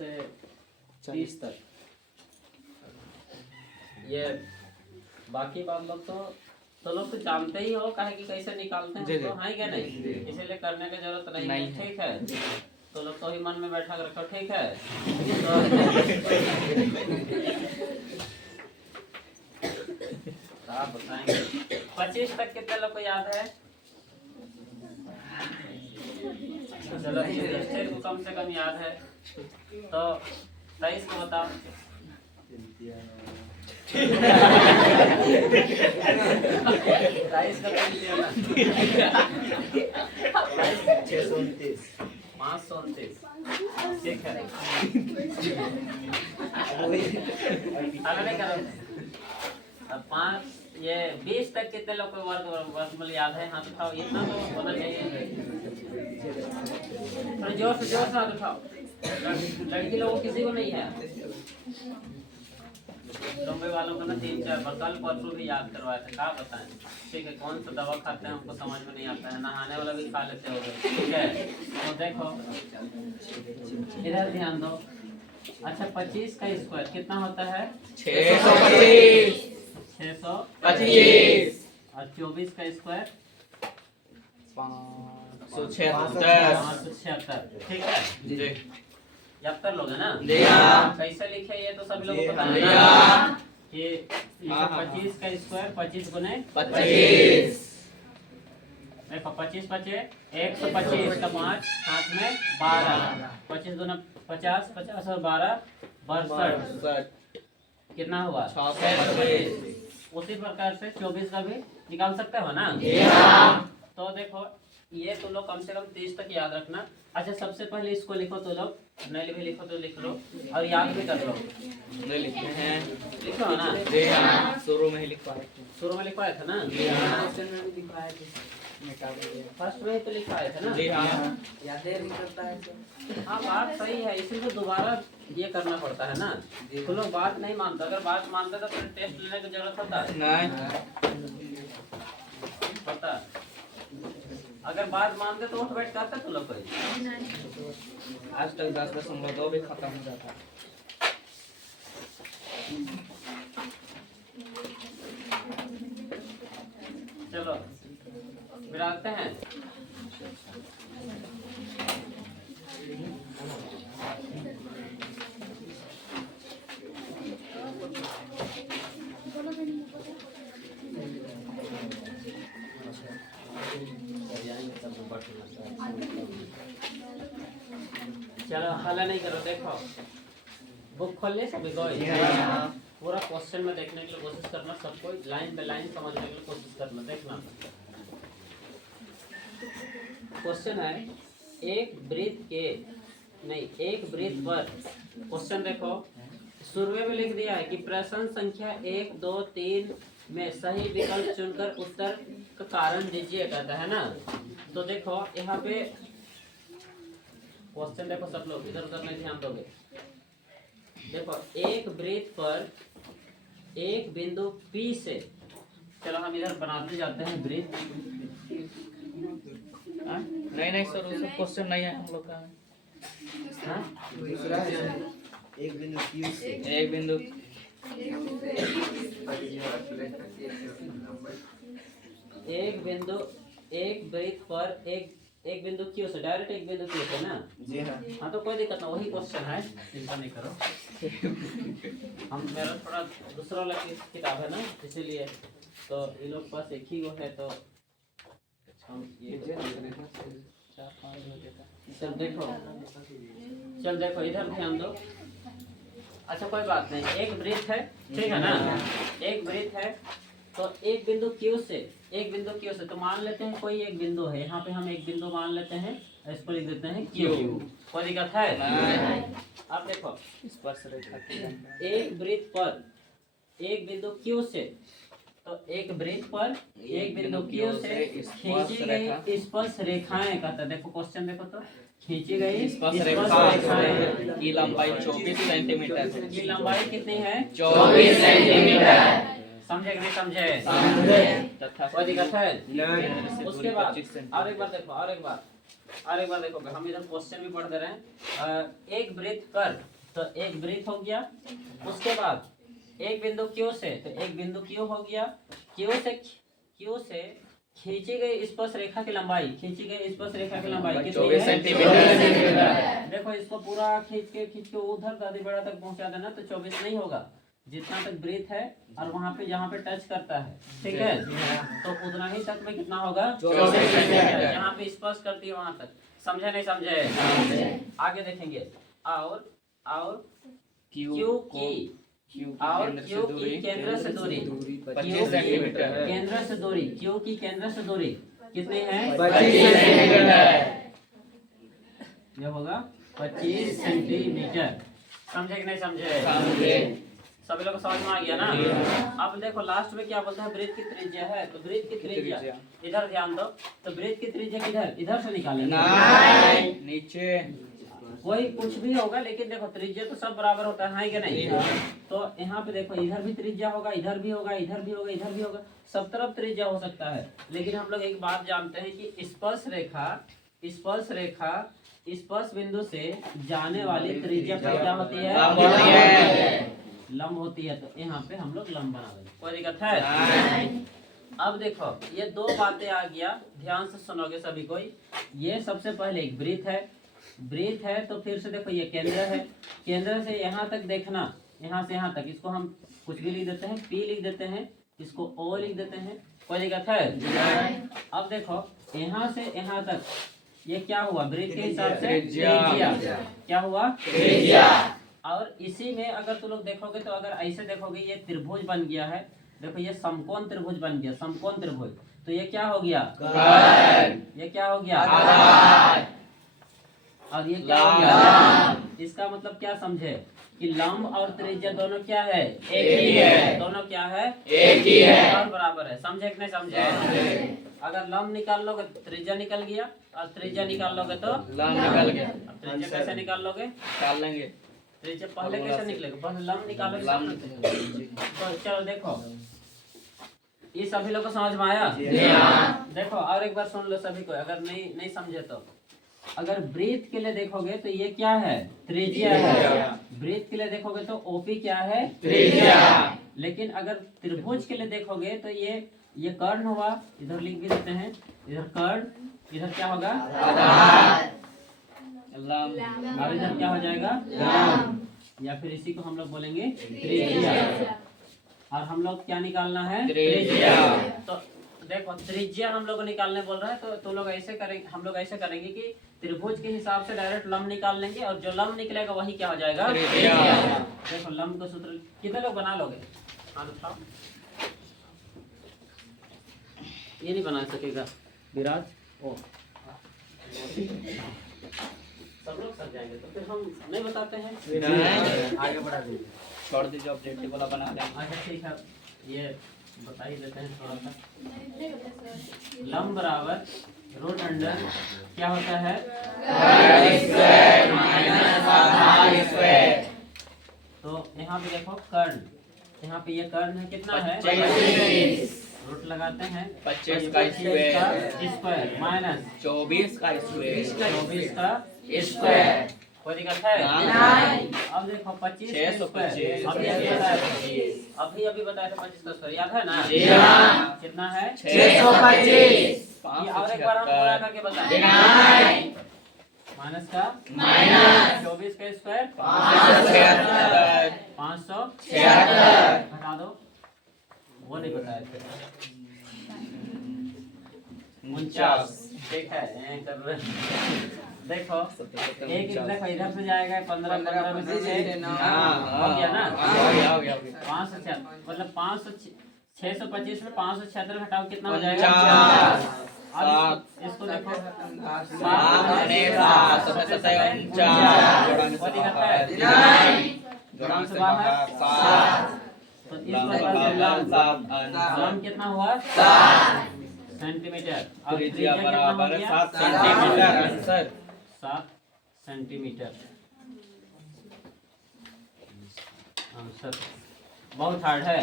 से 30 तक। ये बाकी बात लोग तो लोग तो जानते ही हो काहे कि कैसे निकालते हैं तो है क्या नहीं, इसीलिए करने की जरूरत नहीं है। ठीक है, तो लोग तो ही मन में बैठा कर रखो। ठीक है, तो आप बताएंगे 25 तक कितने लोग को याद है? चलो को कम से कम याद है, तो 23 को बताओ। 23 का 529। ठीक है, अगर नहीं करो अब 5 ये 20 तक कितने लोग को वर्गमूल याद है? हाथ उठाओ, इतना तो होना चाहिए। थोड़ा जोर से हाथ उठाओ। लड़की लोगों किसी को नहीं है, लंबे वालों को ना 3-4 बार कल परसों भी याद करवाए थे। क्या बताएं? ठीक है, कौन सा दवा खाते हैं हमको समझ में नहीं आता है, नहाने वाला भी खा लेते हो। ठीक है, तो देखो इधर ध्यान दो। अच्छा, 25 का स्क्वायर कितना होता है? 625। और 24 का स्क्वायर 576। ठीक है जी, याद कर लोगे ना? कैसे लिखे ये तो सभी लोगों को पता है कि 25 का स्क्वायर 25 गुने 25। देखो 25 बचे 125 का 5 हाथ में 12, 25 गुना 50, 50 और 12 62। कितना हुआ? 625। उसी प्रकार से 24 का भी निकाल सकते हो ना? तो देखो ये तो लोग कम से कम 30 तक याद रखना। अच्छा, सबसे पहले इसको लिखो तो लोग, नहीं भी लिखो तो लिख लो और याद भी कर लो। नहीं लिखे हैं, लिखो ना? शुरू में ही लिखवाए थे। शुरू में लिखवाए थे ना? फर्स्ट में ही तो लिखवाए थे ना? याद नहीं करता है। हाँ, बात सही है, इसीलिए दोबारा ये करना पड़ता है ना। तो लोग बात नहीं मानते, अगर बात मानते तो फिर टेस्ट लेने की जरूरत होता है नहीं पता। अगर बात मानते तो उठ बैठ करते तो लोग कोई आज तक 10.2 भी खत्म हो जाता। चलो मिलाते हैं। चलो हल्ला नहीं करो, देखो बुक खोल ले सभी को, पूरा क्वेश्चन में देखने के लिए कोशिश करना, सबको लाइन बाय लाइन समझने के लिए कोशिश करना। देखना क्वेश्चन है एक ब्रीथ पर क्वेश्चन देखो, शुरू में लिख दिया है कि प्रश्न संख्या 1, 2, 3 में सही विकल्प चुनकर उत्तर का कारण दीजिए कहता है ना। तो देखो यहाँ पे क्वेश्चन देखो, सब लोग इधर उधर नहीं ध्यान दोगे। देखो एक ब्रीथ पर एक बिंदु P से, चलो हम इधर बनाते जाते हैं ब्रीथ। नहीं सर, उसका क्वेश्चन नहीं है हम लोग का। दूसरा है एक बिंदु Q से एक ब्रीथ पर एक बिंदु Q से, डायरेक्ट एक बिंदु Q से ना जी। हाँ तो कोई दिक्कत ना, वही क्वेश्चन है, चिंता नहीं करो। हम मेरा थोड़ा दूसरा वाला किताब है ना, इसीलिए तो इन लोग पास एक ही वो है, तो हम ये चल देखो इधर ध्यान दो। अच्छा कोई बात नहीं, एक ब्रीथ है, ठीक है ना? एक ब्रीथ है तो एक बिंदु Q से तो मान लेते हैं कोई एक बिंदु है, यहाँ पे हम एक बिंदु मान लेते हैं, इसको लिख देते हैं Q। कोई दिक्कत है? अब देखो स्पर्श रेखा एक ब्रीथ पर एक बिंदु Q से, तो एक ब्रीथ पर एक बिंदु Q से खींची गई स्पर्श रेखाएं कहता है। देखो क्वेश्चन देखो तो, खींची गई स्पर्श रेखाएं की लंबाई 24 सेंटीमीटर। की लंबाई कितनी है? 24 सेंटीमीटर। समझे कि नहीं समझे? कोई दिक्कत है? उसके बाद और एक बार देखो, और एक बार और एक बार देखो, हम इधर क्वेश्चन भी पढ़ दे रहे हैं। एक ब्रीथ कर, तो एक ब्रीथ हो गया। उसके बाद एक बिंदु क्यू से, तो एक बिंदु क्यू हो गया। क्यू से खींची गई स्पर्श रेखा की लंबाई, खींची गई स्पर्श रेखा की लंबाई कितनी 24 है? सेंटीमीटर। देखो इसको पूरा खींच के उधर दादी बड़ा तक पहुंचा देना, तो 24 नहीं होगा। जितना तक ब्रीथ है और वहां पे जहाँ पे टच करता है, ठीक है, तो उतना ही तक में कितना होगा? 24 सेंटीमीटर। जहाँ पे स्पर्श करती है वहां तक। समझे नहीं समझे? आगे देखेंगे। और क्यू की केंद्र से दूरी 25 सेंटीमीटर। केंद्र से दूरी, क्यू की केंद्र से दूरी कितनी है? 25 सेंटीमीटर। ये होगा 25 सेंटीमीटर। समझे कि नहीं समझे? समझे। सभी लोग समझ में आ गया ना? अब देखो लास्ट में क्या बोलता है, वृत्त की त्रिज्या है, तो वृत्त की त्रिज्या इधर ध्यान दो। तो वृत्त की त्रिज्या किधर? इधर से निकालेंगे। नहीं, नीचे। कोई कुछ भी होगा, लेकिन देखो त्रिज्या तो सब बराबर होता है कि नहीं? तो यहाँ पे देखो, इधर भी त्रिज्या होगा, इधर भी होगा, इधर भी होगा, इधर भी होगा, सब तरफ त्रिज्या हो सकता है। लेकिन हम लोग एक बात जानते हैं कि स्पर्श रेखा स्पर्श बिंदु से जाने वाली त्रिज्या पर क्या होती है? लंब होती है। तो यहाँ पे हम लोग लंब बना देंगे, कोई दिक्कत है? अब देखो ये दो बातें आ गया, ध्यान से सुनोगे सभी कोई। ये सबसे पहले एक ब्रीथ है, तो फिर से देखो ये केंद्र है, केंद्र से यहाँ तक देखना, यहाँ से यहाँ तक। इसको हम कुछ भी लिख देते हैं, P लिख देते हैं, इसको O लिख देते हैं, कोई दिक्कत है? अब देखो यहाँ से यहाँ तक ये क्या हुआ? ब्रीथ के हिसाब से त्रिज्या। क्या हुआ? त्रिज्या। और इसी में अगर तुम लोग देखोगे, तो अगर ऐसे देखोगे ये त्रिभुज बन गया है। देखो ये समकोण त्रिभुज बन गया, समकोण त्रिभुज। तो ये क्या हो गया? ये क्या हो गया? और ये क्या हो गया? इसका मतलब क्या समझे कि लंब और त्रिज्या दोनों क्या है? एक ही है। दोनों क्या है? एक ही है और बराबर है। समझे कि नहीं समझे? अगर लंब निकाल लोगे तो त्रिज्या निकल गया, और त्रिज्या निकाल लोगे तो लंब निकल गया। त्रिज्या कैसे निकाल लोगे? निकाल लेंगे। त्रिज्या पहले कैसे निकलेगा? पहले लंब निकालोगे। तो चलो देखो, ये सभी लोग को समझ में आया? देखो और एक बार सुन लो सभी को, अगर नहीं समझे तो। अगर ब्रीथ के लिए देखोगे तो ये क्या है? त्रिज्या है। ब्रीथ के लिए देखोगे तो ओपी क्या है? त्रिज्या। लेकिन अगर त्रिभुज के लिए देखोगे तो ये कर्ण हुआ, इधर लिख भी देते हैं, इधर कर्ण, इधर क्या होगा? और इधर क्या हो जाएगा? या फिर इसी को हम लोग बोलेंगे त्रिज्या। और हम लोग क्या निकालना है? त्रिज्या। तो देखो त्रिज्या हम लोग निकालने बोल रहे हैं, तो तुम लोग ऐसे करेंगे, हम लोग ऐसे करेंगे कि त्रिभुज के हिसाब से डायरेक्ट लंब निकाल लेंगे, और जो लंब निकलेगा वही क्या हो जाएगा? त्रिज्या। देखो लंब का सूत्र कितने लोग बना लोगे? ये नहीं बना सकेगा विराज? ओ सब लोग सर जाएंगे, तो फिर हम नहीं बताते हैं, आगे बढ़ा देंगे। छोड़ दीजिए, ऑब्जेक्टिव वाला बना देंगे। अच्छा ठीक है, ये बता ही देते हैं थोड़ा सा। लंब बराबर रूट अंडर क्या होता है? तो यहाँ पे देखो कर्ण, यहाँ पे ये कर्ण है, कितना है? रूट लगाते हैं 25 का स्क्वायर माइनस 24 का स्क्वायर। 24 का स्क्वायर। कोई दिक्कत है? अब देखो 25 का स्क्वायर, अभी बताया था 25 का स्क्वायर, याद है ना? कितना है? 625। और एक बार हम पूरा करके बताएं। माइनस का 24 का स्क्वायर 576 हटा दो, वो नहीं बताया थे। 49। ठीक है, देखो एक इधर से जाएगा 15 में से हो गया ना? 500 मतलब 625 में 576 घटाओ, कितना हो जाएगा? अब इसको देखो 7 तो इस लंब कितना हुआ? 7 सेंटीमीटर। और त्रिज्या बराबर 7 सेंटीमीटर। Answer 7 centimetre. आंसर बहुत हार्ड है।